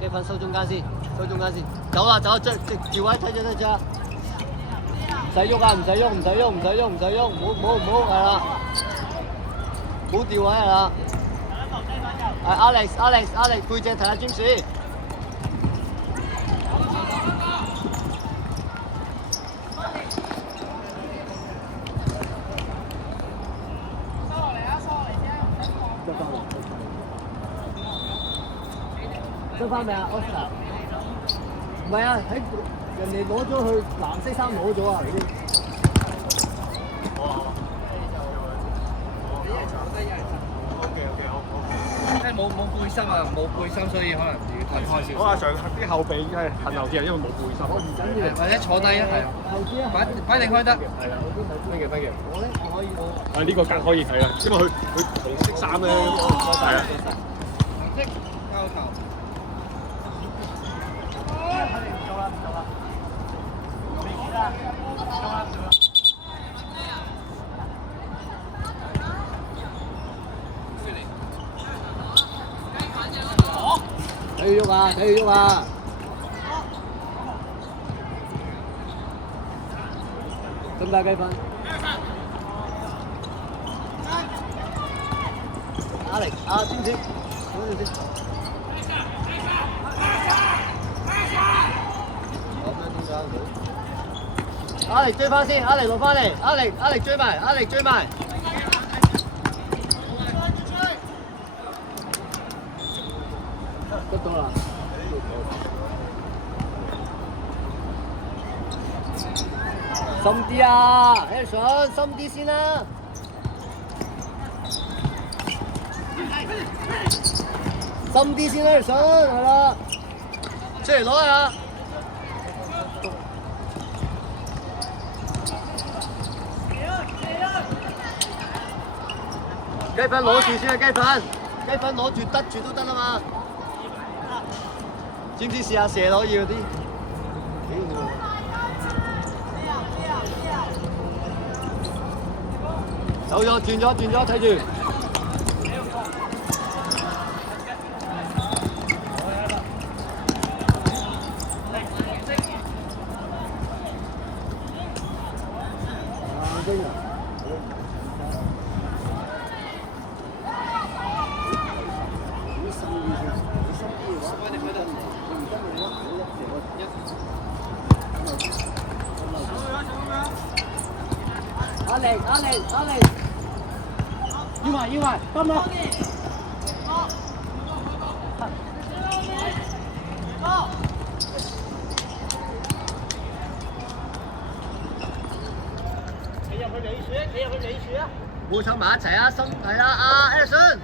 幾分收中間先，收中間先。走啦走啦，調位睇住睇住。唔使喐啊！唔使喐，唔使喐，唔使喐，唔使喐，唔好係啦，唔好調位係啦。係 Alex 背脊睇下詹士。收翻未啊 ，Oscar？ 唔係啊，喺人哋攞咗去藍色衫攞咗啊，已經。因為冇背心啊，冇背心，所以可能要褪開少少。我話上啲後備係褪後啲啊，因為冇背心。我唔緊要，或者坐低啊，係啊。後邊啊，擺定開得。係啦，thank you。我咧可以我。啊呢個格可以係啊，因為佢紅色衫咧係啊。紅色交頭。睇佢喐啊！睇佢喐啊！咁大計分。Alex，詹士，嗰條先。Alex 追翻先 ，Alex 落翻嚟 ，Alex 追埋 ，Alex 追埋。得到啦。深啲啊 ，Harrison， 深啲先啦。深啲先 ，Harrison， 係啦。出嚟攞啊！雞粉攞住先啊！雞粉攞住得住都得啦嘛。知唔知試下射攞要啲？走咗，轉咗，睇住。Alex， 要埋，得啦。你入去你處啊！冇湊埋一齊啊，係啦，阿 Alison。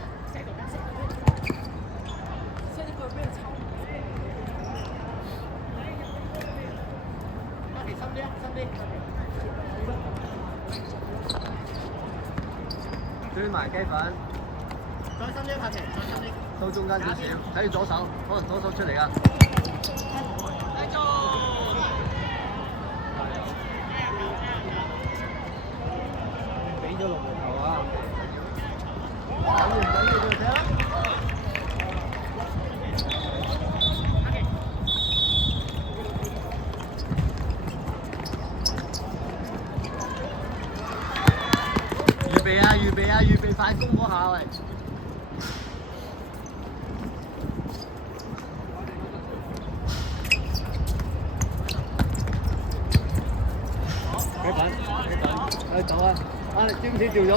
追埋雞粉，再深啲，拍停，再深啲，到中間少少，睇住左手，可能左手出嚟㗎。俾咗龍門頭啊！緊要，繼續踢啦！預備快攻嗰下喂！雞粉，走啊！詹士掉咗，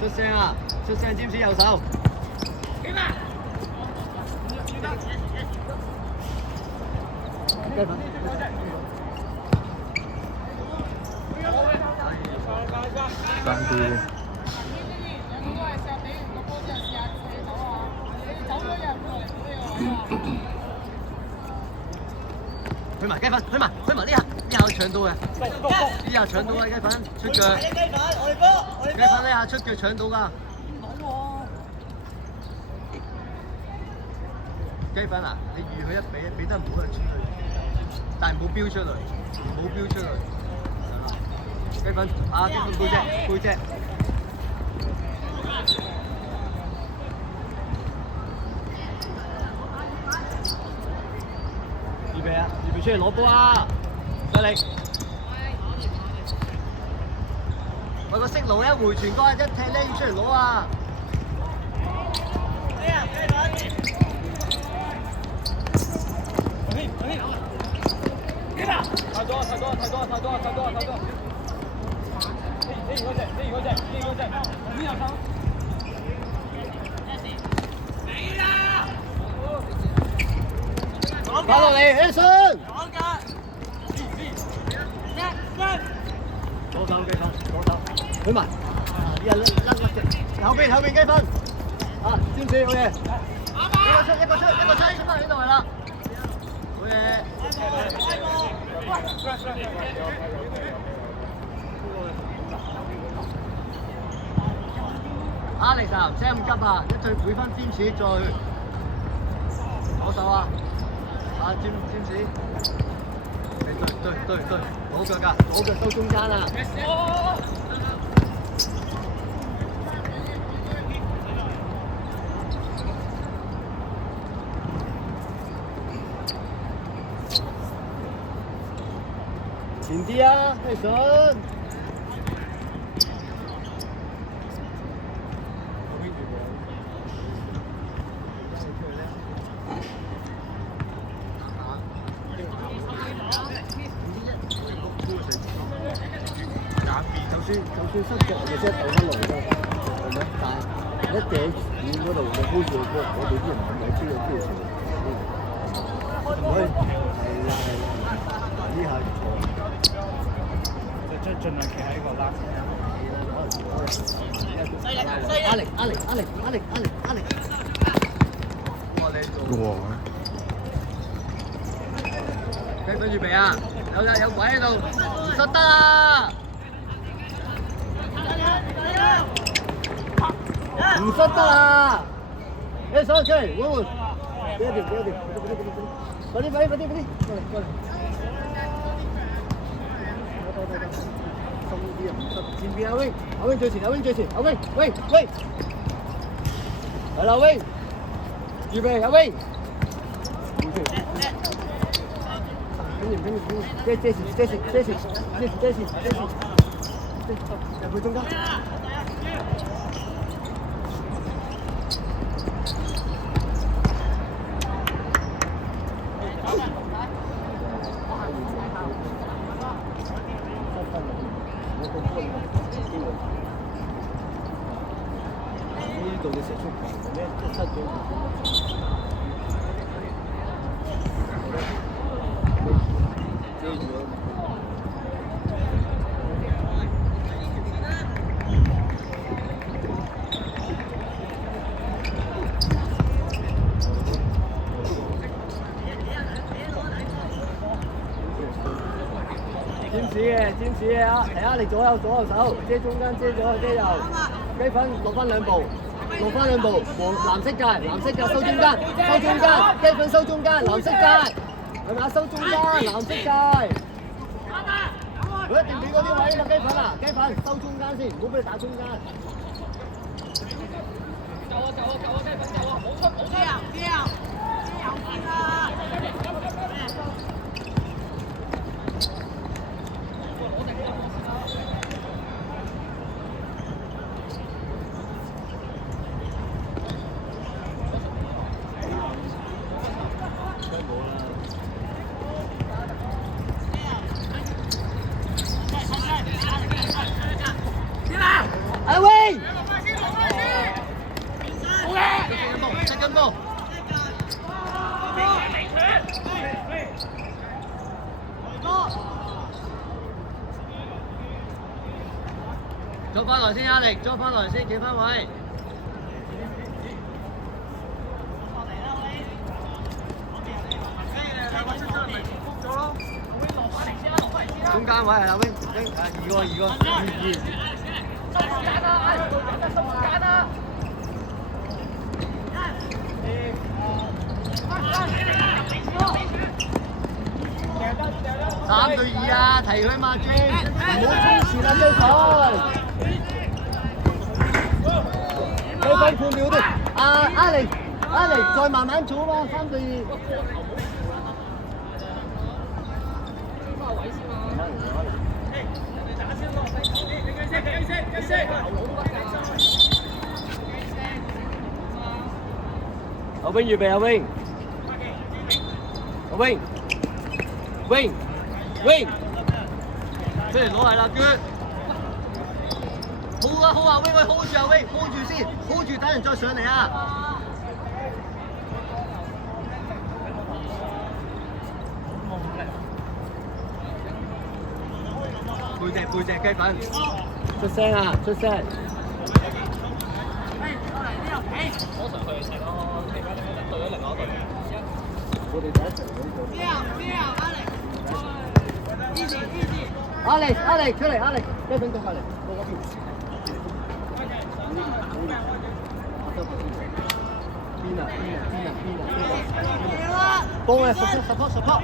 出聲啊！詹士右手。雞粉。爭啲。去埋雞粉，去埋呢下搶到嘅，呢下搶到嘅雞粉出腳。雞粉呢下出腳搶到㗎。雞粉啊，你預佢一俾得唔好就出去，但係唔好飆出嚟，唔好飆出嚟。雞粉背脊。出嚟攞波啊！犀利！喂，個息路一回傳過一踢咧，要出嚟攞啊！太多！跑落嚟 ，Anson！ 左手雞分，左手，許文，呢人甩隻，後邊雞分，啊，尖子好嘢，一個出，出翻呢度係啦，好嘢。Alex 啊，唔使咁急啊，一隊配翻尖子再左手啊，啊尖子。對，左腳㗎，左腳收中間啊！前啲啊，咩順？就算失腳，你先抖翻落嚟啦，係咪？但係一掟遠嗰度，你 hold 住個波，我哋啲人唔係知道邊度唔可以係啦，呢下就盡量企喺個欄。壓力！哇！跟住備啊！有鬼喺度，唔失得啊！唔失得啊！你上出嚟，穩，俾一條，快啲，過嚟，鬆啲啊，唔失。前邊阿 Wing 最前，阿 Wing，係啦 Wing，預備阿 Wing，跟住，入去中間。呢度嘅射速強咧，一失咗。遮住咗。尖子嘅啊，係啊，你左右手，遮中間，遮左遮右，雞粉落翻兩步，黃藍色界收中間，雞粉收中間，藍色界，係咪啊？收中間，藍色界，佢一定俾嗰啲位啊嘛，雞粉啊，雞粉收中間先，唔好俾你打中間。走啊，雞粉走啊，冇出啊！阿威，隻根波，捉翻來先，壓力，捉翻來先，企翻位。中間位係啦 ，Wing，二個，3對2啊，提佢嘛 ，James，唔好衝前啊，雞粉判了啲，阿力，再慢慢做嘛，3對2。阿 Wing 預備，阿 Wing，阿 Wing，出嚟攞嚟啦，娟。好啊好啊 ，Wing hold 住啊 Wing，hold 住先 ，hold 住等人再上嚟啊！背脊雞粉，出聲啊出聲！我哋第一場Alex 出嚟 Alex， 一分鐘過嚟，過嗰邊。邊啊！幫佢 support。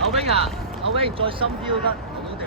阿 Wing 啊，阿 Wing 再深啲都得，我都掉。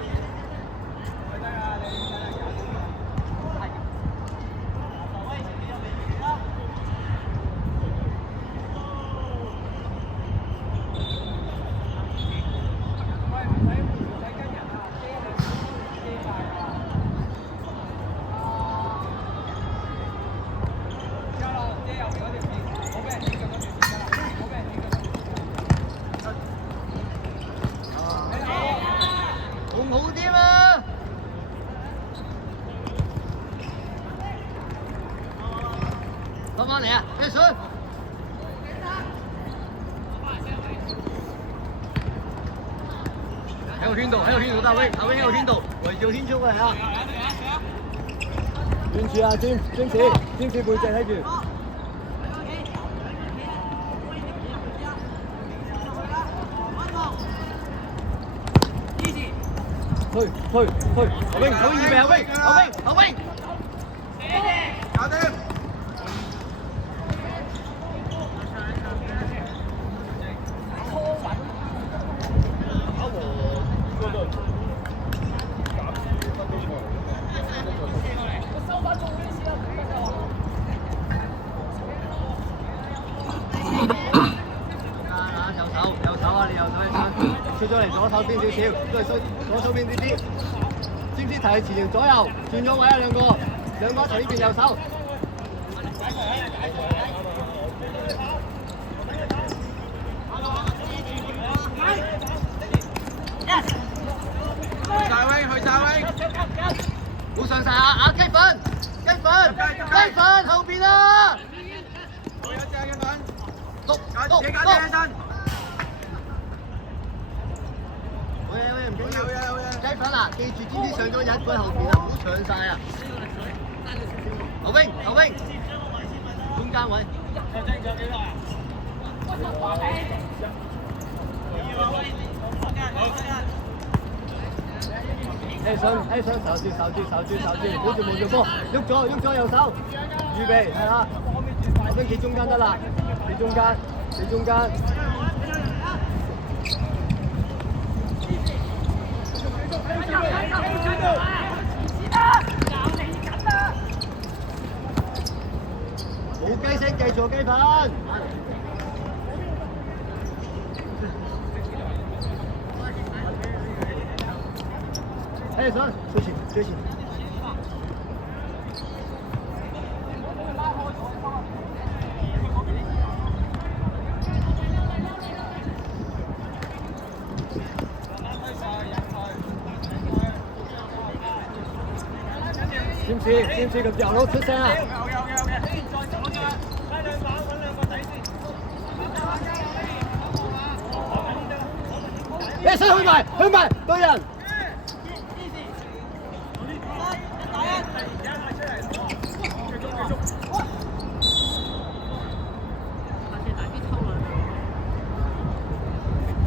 好啲嘛？翻嚟啊！繼續。喺個圈度，阿 Wing 喺個圈度，圍住圈衝啊！專注啊，專注背脊睇住。推，阿 Wing 好預備，阿 Wing，搞掂。右手啊！你右手去伸，出咗嚟左手邊少少，都係左手邊啲。知唔知提前左右轉咗位啊？兩個一齊呢邊右手。去晒位，好上晒啊！雞粉後邊啊！有隻雞粉，碌，喂，唔緊要，雞粉啊，記住知唔知上咗人佢後邊啊，唔好搶晒啊！阿 Wing，中間位。起身，守住，好住望住波，喐咗右手，預備，係啦，我想企中間得啦，企中間。冇雞聲，繼續雞粉。哎，上，追起。知唔知咁右佬出聲啊？哎，去埋，對人。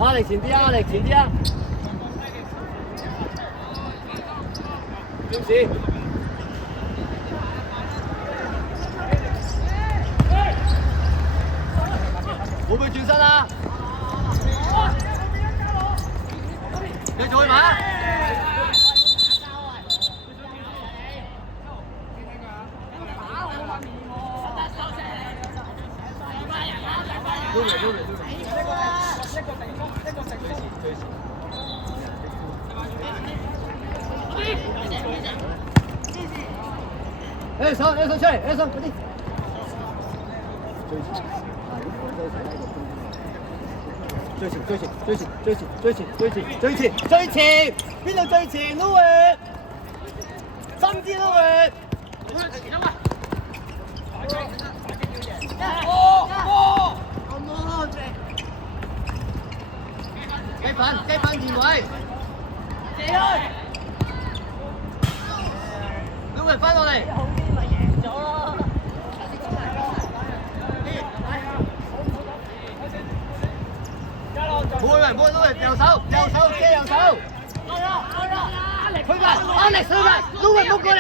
阿力前啲啊！知唔知？會唔會轉身啊？繼續去埋啊！一手出嚟，一手嗰啲。最前，邊度最前？都會3支都會。雞粉移位，都會翻落嚟。唔會，右手遮右手。去吧，Alex去吧，都會唔好過嚟。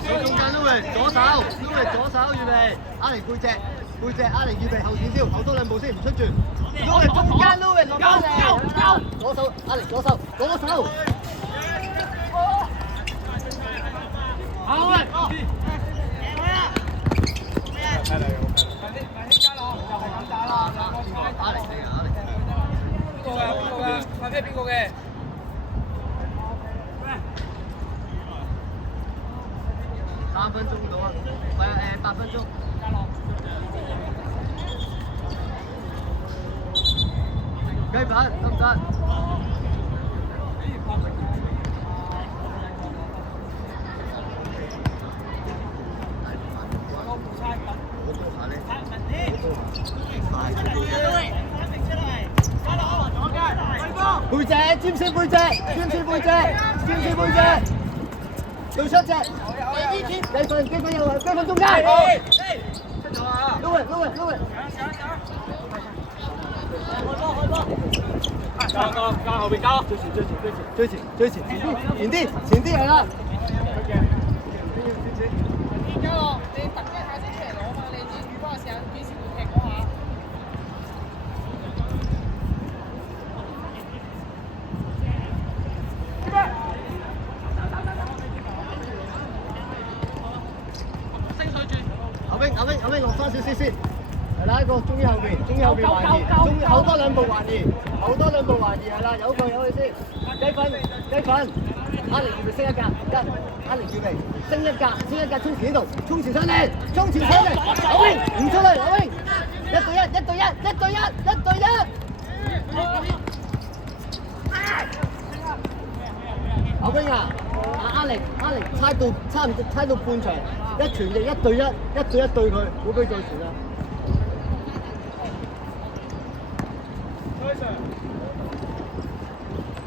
中間都會左手預備，Alex背脊，Alex預備後點先，後多兩步先，唔出住。都會中間都會落翻嚟，左手，Alex左手。好啊！邊個嘅3分鐘到啊，8分鐘。雞粉得唔得？背脊，尖先背脊，對出隻。雞粉右，雞粉中間。撈嚟。加後邊加。最前，前啲係啦。而家咯，你等一下先出嚟攞嘛，你預嗰個時間幾時會踢嗰下？阿兵落翻少少先，係啦，個中於後邊還移，後多兩步還移，係啦，有佢先。雞粉，阿玲預備升一格，阿玲預備升一格，衝前呢度，衝前上嚟，阿兵唔出嚟，阿兵1對1，阿兵啊，阿玲猜到半場。一傳亦1對1對佢，唔好俾再傳啦。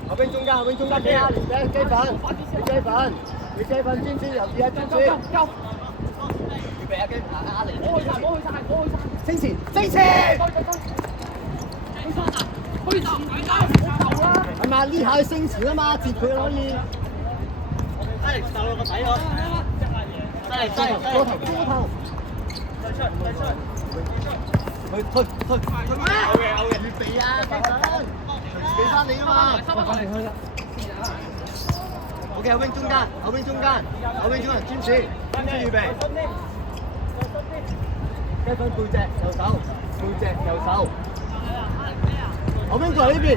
後邊中間俾阿連俾雞粉，專注由2專注。預備阿連。我去曬。升前。係嘛？呢下去升前啊嘛，截佢可以。阿連受落個底喎。過頭，再出，退，預備啊，俾翻你啊嘛，OK， 後邊中間，專注預備，雞粉背脊右手，後邊過嚟呢邊，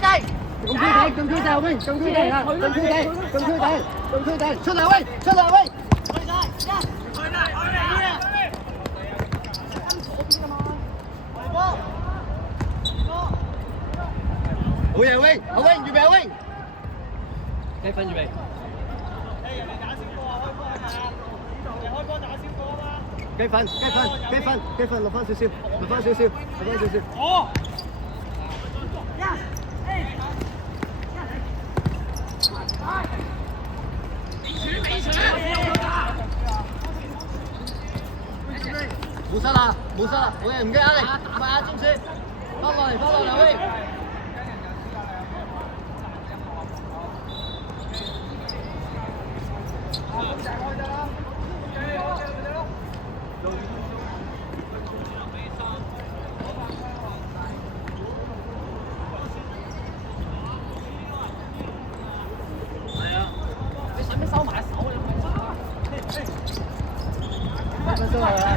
仔。咁區底後邊，咁區底啦，出嚟喂！好嘢喂，阿 wing 預備阿 wing，雞粉預備。雞粉落翻少少。冇失啦，冇嘢唔驚壓力，快啊，中線，翻落嚟喂。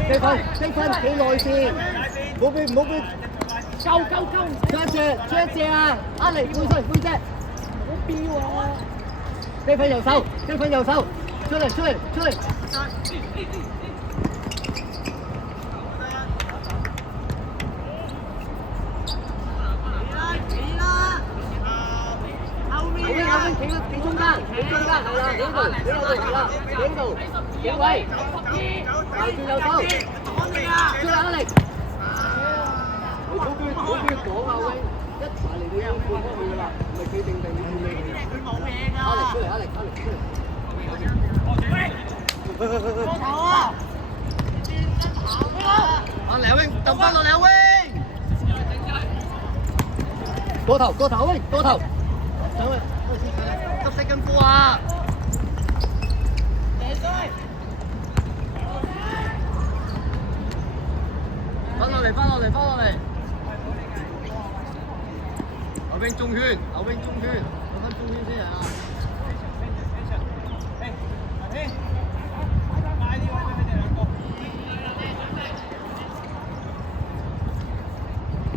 積分企內線，冇俾夠，出一隻啊！阿力背脊，好飆啊！積分右手，出嚟！企中間係啦，幾度係啦，幾度，幾位，右手，出嚟阿力，唔好俾佢講啊威，一埋嚟你要灌翻佢噶啦，唔係企定要灌你。佢冇嘢㗎。阿力出嚟，阿梁永揼翻落梁永，過頭威，上去。急死緊波啊！翻落嚟！後邊中圈，攞翻中圈先啊！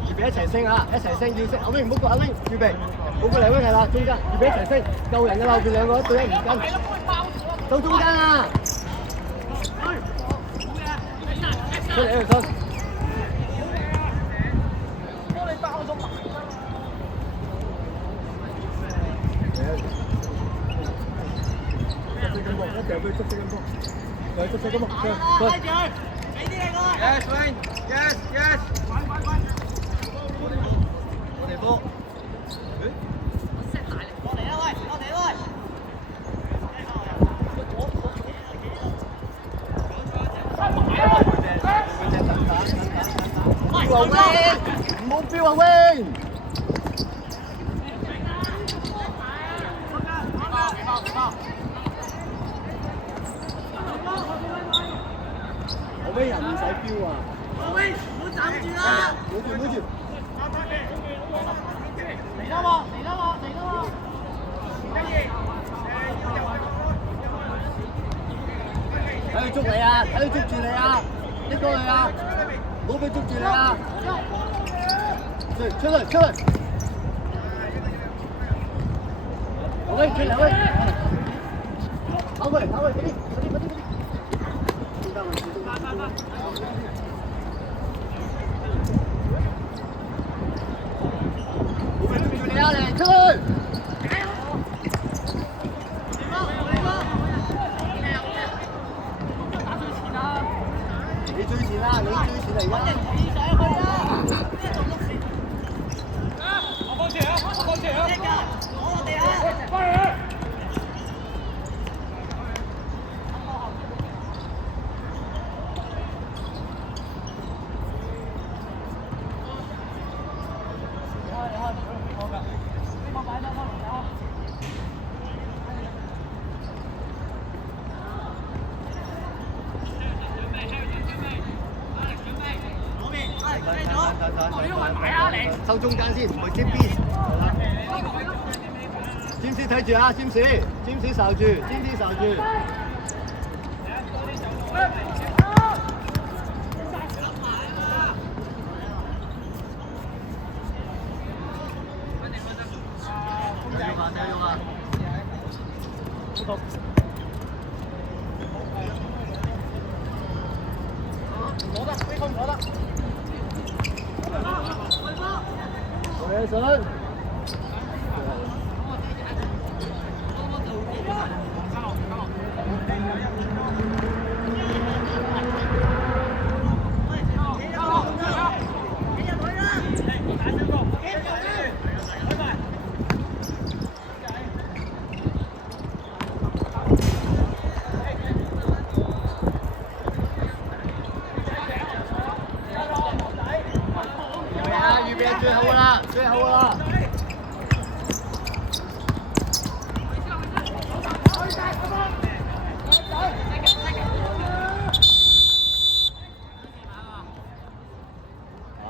預備一齊升啊！要升！後邊唔好過，後邊預備。冇過嚟威係啦，中間預備一齊升，救人嘅後邊兩個一對一唔跟，到中間啊！出嚟啊！幫你包咗埋。一定俾捉死緊波，嚟捉死緊波，嚟！俾啲嘢佢。Yes, Wayne. Yes. 我哋波。標啊 Wayne， 唔好標啊 Wayne。我俾人唔使標啊。Wayne，唔好斬住啦。冇住。嚟啦喎！睇佢捉你啊！睇佢捉住你啊！益到你啊！唔好俾捉住你啊！出嚟！好嘅，出嚟喂！跑佢，快啲！你啊，嚟出去！你追前啦，而家。我放前啊！攞落地啊！收中間先，唔係接邊。占士睇住啊，占士守住。用啊！攞得，飛空攞得。回神。最後啦！好。